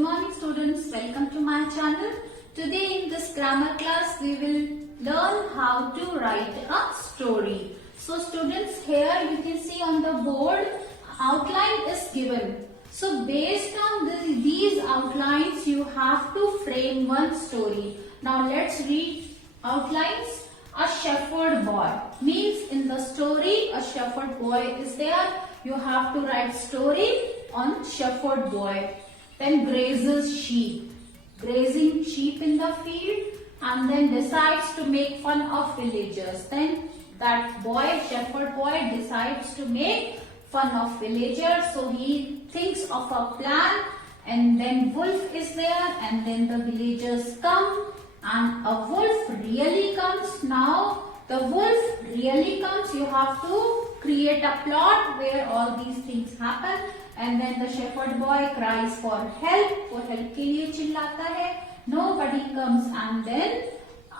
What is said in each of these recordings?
morning students, welcome to my channel. Today in this grammar class we will learn how to write a story. So students, here you can see on the board outline is given. So based on these outlines you have to frame one story. Now let's read outlines. A shepherd boy means in the story a shepherd boy is there. You have to write story on shepherd boy. Then grazes sheep, grazing sheep in the field, and then decides to make fun of villagers. Then that boy, shepherd boy, decides to make fun of villagers. So he thinks of a plan, and then wolf is there, and then the villagers come, and a wolf really comes. Now the wolf really comes. You have to create a plot where all these things happen, and then the shepherd boy cries for help. वो help के लिए चिल्लाता है. Nobody comes, and then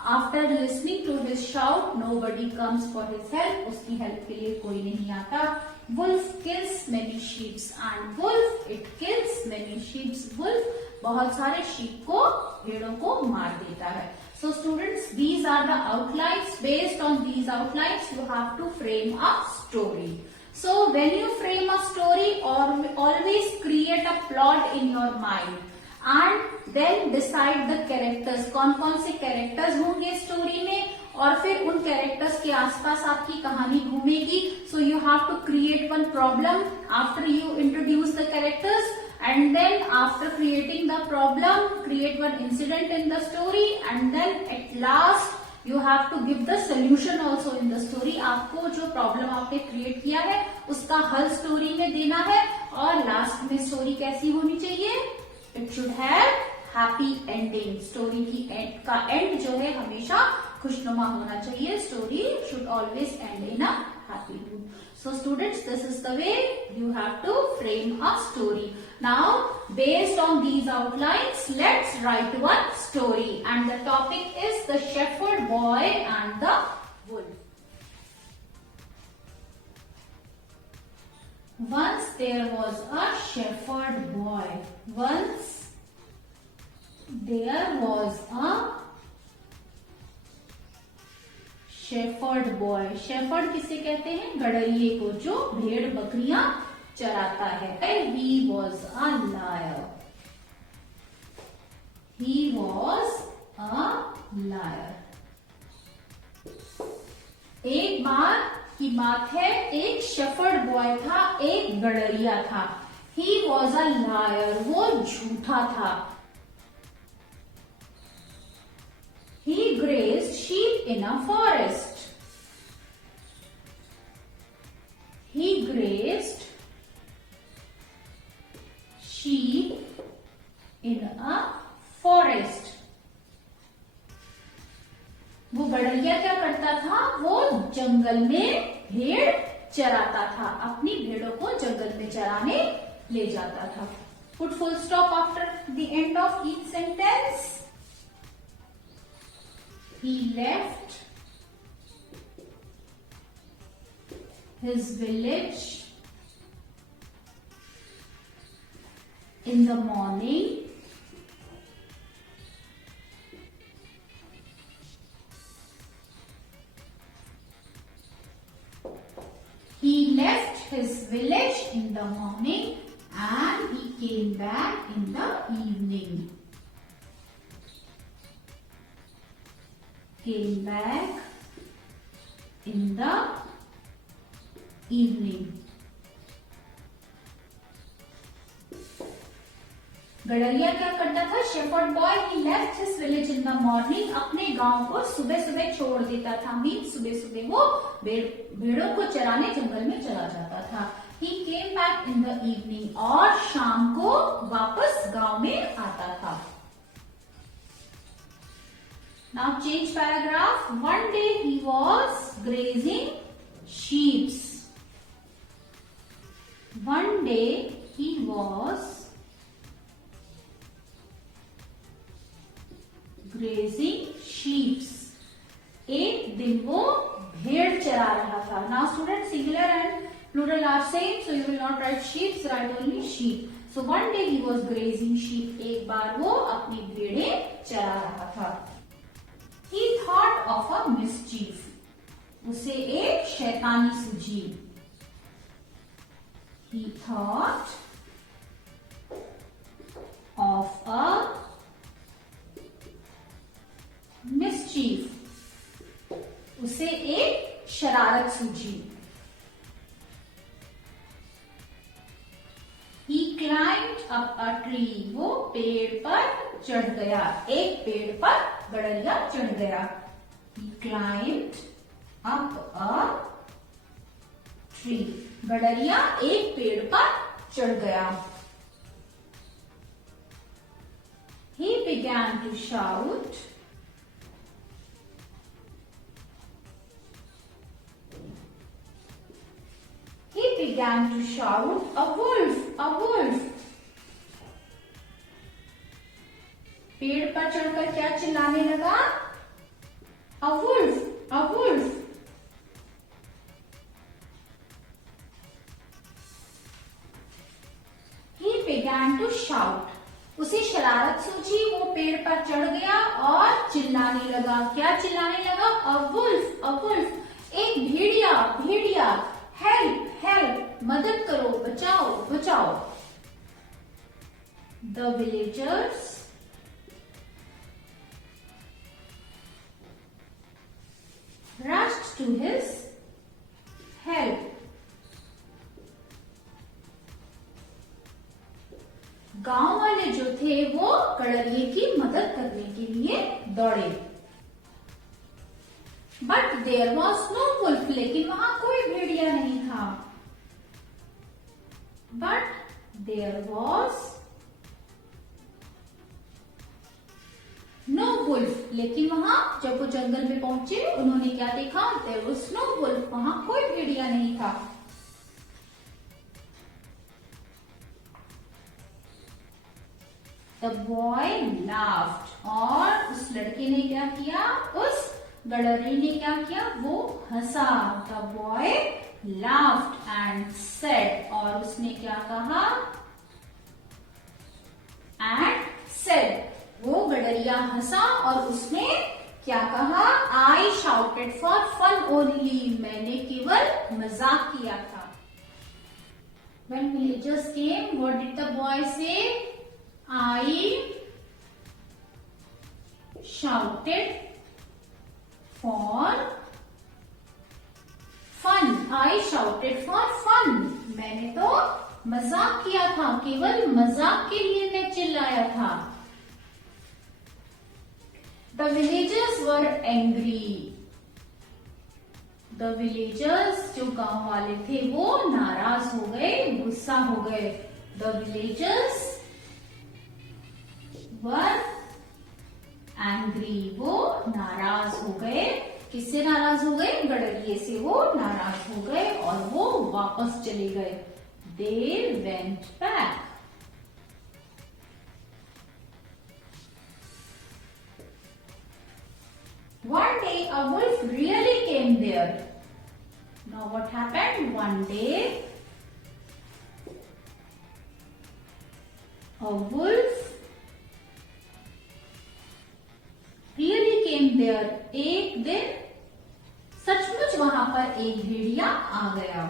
after listening to his shout, nobody comes for his help. उसकी help के लिए कोई नहीं आता. Wolf kills many sheep, and wolf it kills many sheep. Wolf बहुत सारे sheep को, भेड़ों को मार देता है. So students, these are the outlines. Based on these outlines, you have to frame a story. So when you frame a story, always create a plot in your mind and then decide the characters. कौन कौन से characters होंगे story में, और फिर उन characters के आसपास आपकी कहानी घूमेगी. So you have to create one problem after you introduce the characters. And then after creating the problem, create one incident in the story, and then at last you have to give the solution also in the story. आपको जो problem आपने create किया है उसका हल story में देना है. और last में story कैसी होनी चाहिए? It should have happy ending. Story की end का end जो है हमेशा खुशनुमा होना चाहिए. Story should always end in a happy mood. So students, this is the way you have to frame a story. Now, based on these outlines, let's write one story. And the topic is the shepherd boy and the wolf. Once there was a shepherd boy. Once there was a shepherd boy. Shepherd किसे कहते हैं? गड़रिए को, जो भेड़ बकरियां चराता है. He was a liar. He was a liar. एक बार की बात है, एक शेफर्ड बॉय था, एक गड़रिया था. ही वॉज अ लायर, वो झूठा था. He grazed sheep in a forest. He grazed sheep in a forest. वो गड़रिया क्या करता था? वो जंगल में भेड़ चराता था. अपनी भेड़ों को जंगल में चराने ले जाता था. Put full stop after the end of each sentence. He left his village in the morning. He left his village in the morning and he came back in the evening. Came back in the evening. गड़रिया क्या करता था? Shepherd boy he left his village in the morning. अपने गांव को सुबह सुबह छोड़ देता था. मीन सुबह सुबह वो भेड़ों को चराने जंगल में चला जाता था. He came back in the evening, और शाम को वापस गांव में आता था. Now change paragraph. One day he was grazing sheep. One day he was grazing sheep. एक दिन वो भेड़ चरा रहा था. Now students, singular and plural are same, so you will not write sheep, write only sheep. So one day he was grazing sheep. एक बार वो अपनी भेड़ें चरा रहा था. He thought of a mischief. उसे एक शैतानी सूझी. He thought of a mischief. उसे एक शरारत सूझी. He climbed up a tree. वो पेड़ पर चढ़ गया. एक पेड़ पर गडरिया चढ़ गया. He climbed up a tree. गडरिया एक पेड़ पर चढ़ गया. He began to shout. He began to shout, "A wolf! A wolf!" पेड़ पर चढ़कर क्या चिल्लाने लगा? A wolf! A wolf! He began to shout. उसे शरारत सूझी. वो पेड़ पर चढ़ गया और चिल्लाने लगा. क्या चिल्लाने लगा? A wolf! A wolf! एक भेड़िया! भेड़िया! Help! Help! मदद करो, बचाओ, बचाओ. The villagers rushed to his help. गांव वाले जो थे वो गडरिये की मदद करने के लिए दौड़े. But there was no wolf. लेकिन वहां कोई भेड़िया नहीं था. But there was no wolf. लेकिन वहां जब वो जंगल में पहुंचे उन्होंने क्या देखा? There was no wolf. वहां कोई भेड़िया नहीं था. The boy laughed. और उस लड़के ने क्या किया? उस गडरिये ने क्या किया? वो हंसा. The boy laughed and said. और उसने क्या कहा? and said. वो गडरिया हंसा और उसने क्या कहा? I shouted for fun only. मैंने केवल मजाक किया था. When villagers came, what did the boy say? I shouted for fun. I shouted for fun. मैंने तो मजाक किया था. केवल मजाक के लिए मैं चिल्लाया था. The villagers were angry. The villagers जो गांव वाले थे वो नाराज हो गए, गुस्सा हो गए. The villagers were angry. वो नाराज हो गए. किससे नाराज हो गए? गडरिये से वो नाराज हो गए और वो वापस चले गए. They went back. One day a wolf really came there. Now what happened? One day a wolf really came there. एक दिन सचमुच वहां पर एक भेड़िया आ गया.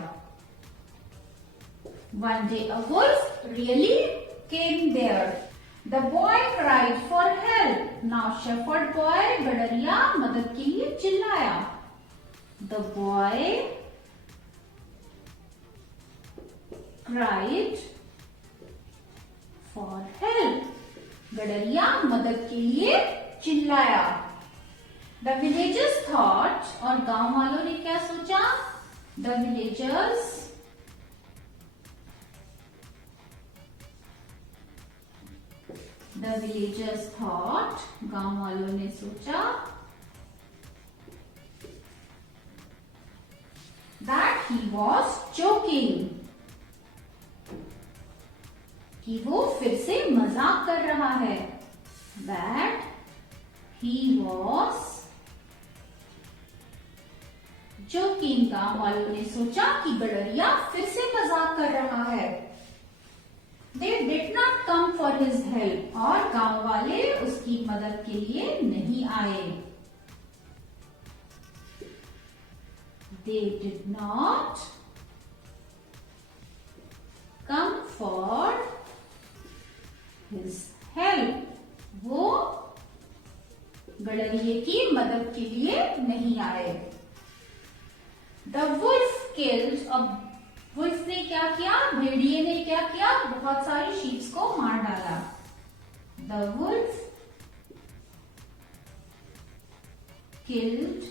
One day a wolf really came there. The boy cried for help. Now shepherd boy गडरिया मदद के लिए चिल्लाया. The boy cried for help. गडरिया मदद के लिए चिल्लाया. The villagers thought. और गांव वालों ने क्या सोचा? The villagers thought. गांव वालों ने सोचा that he was joking. कि वो फिर से मजाक कर रहा है. That he was joking. गांव वालों ने सोचा कि गडरिया फिर से मजाक कर रहा है. They did not come for his help. और गांव वाले उसकी मदद के लिए नहीं आए. They did not come for his help. वो गडरिये की मदद के लिए नहीं आए. The wolf killed. अब वुल्फ ने क्या किया? भेड़िए ने क्या किया? बहुत सारी शीप्स को मार डाला. The wolf killed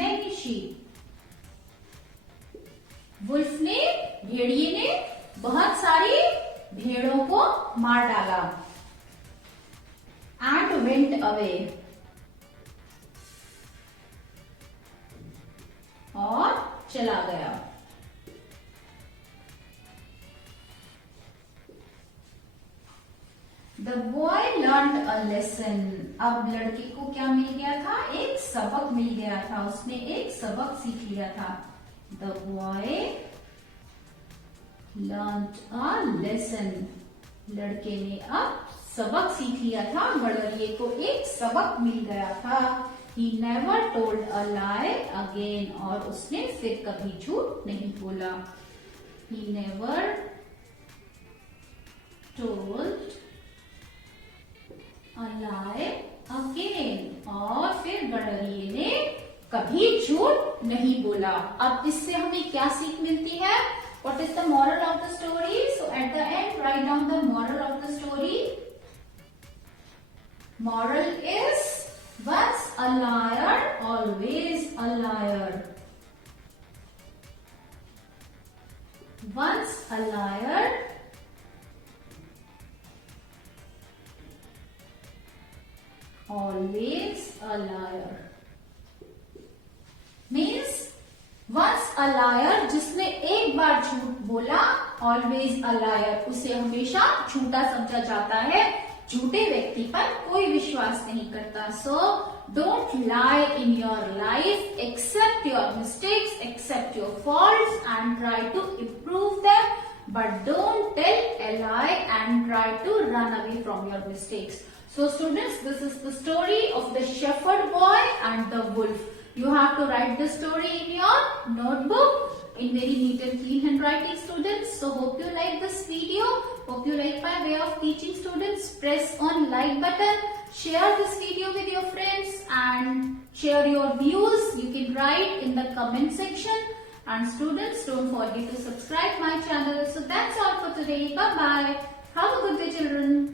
many sheep. Wolf ने, भेड़िए ने बहुत सारी भेड़ों को मार डाला. And went away. और चला गया. The boy learned a lesson. अब लड़के को क्या मिल गया था? एक सबक मिल गया था. उसने एक सबक सीख लिया था. The boy learned a lesson. लड़के ने अब सबक सीख लिया था. गडरिये को एक सबक मिल गया था. He never told a lie again. और उसने फिर कभी झूठ नहीं बोला. He never told a lie again. और फिर गडरिये ने कभी झूठ नहीं बोला. अब इससे हमें क्या सीख मिलती है? What is the moral of the story? So at the end, write down the moral of the story. Moral is once a liar, always a liar. Once a liar, always a liar. Means once a liar, जिसने एक बार झूठ बोला, always a liar, उसे हमेशा झूठा समझा जाता है. झूठे व्यक्ति पर कोई विश्वास नहीं करता. So don't lie in your life. Accept your mistakes, accept your faults and try to improve them. But don't tell a lie and try to run away from your mistakes. So students, this is the story of the shepherd boy and the wolf. You have to write the story in your notebook in very neat and clean handwriting, students. So hope you like this video. Hope you like my way of teaching, students. Press on like button. Share this video with your friends and share your views. You can write in the comment section. And students, don't forget to subscribe my channel. So that's all for today. Bye bye.